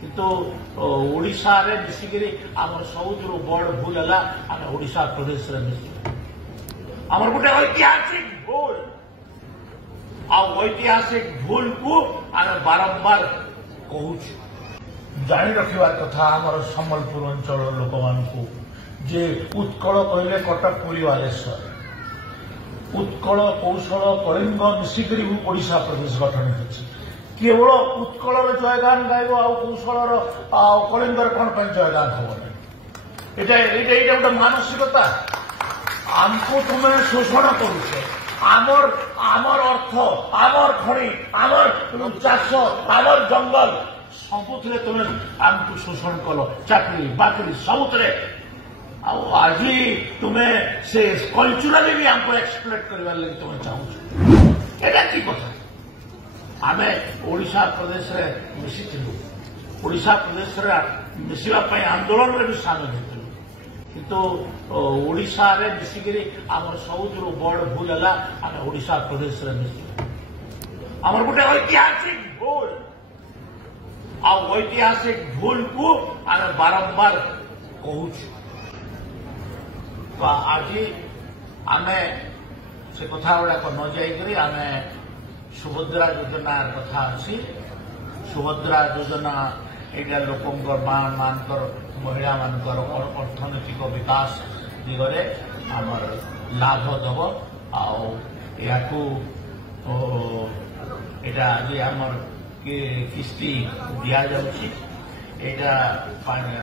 किंतु ओडिशा रे मिसिकरी आमर सबुठु बड़ भूल है आम ओडिशा प्रदेश रे मिसिक आमर गोटे ऐतिहासिक भूल ऐतिहासिक भूल को आम बारंबार कहूँ जानी रखा कथा आमर सम्बलपुर अंचल लोक मानू जे उत्कल कहले कटक पुरी बालेश्वर उत्कल कौशल कलिंग मिसिकरी ओडिशा प्रदेश गठन होती केवल उत्कल जयगान गायब आौशल कलिंगर कौन जयगान हम गोटे मानसिकता आमको तुम्हें शोषण करुच आमर अर्थ आमर खଣି आमर चाष आमर जंगल सबुथे तुम्हें आमको शोषण कल चाकरी बाकरी सबुथे आज तुम्हें से कल्चराली भी आमको एक्सप्लोट करने लगे तुम्हें चाहूँ एटा की कथा आम ओडिशा प्रदेश रे मिसिथिलु ओडिशा प्रदेश रे मिसिबा पई आंदोलन रे भी शामिल होइथिलु किंतु ओडिशा रे मिसिकरी आमर सबुठु बड़ भूल है आम ओडिशा प्रदेश रे मिसिलु आमर गोटे ऐतिहासिक भूल ऐतिहासिक भूल को आम बारंबार कहूँ तो आज आम से कथा गुड़ाक न जाइकरी आम सुभद्रा योजना कथा अच्छी सुभद्रा योजना यहाँ लोक मानकर महिला मानकर अर्थनैतिक विकास दिगरे आमर लाभ दब आज आमर किस्ती दि जाऊँगी।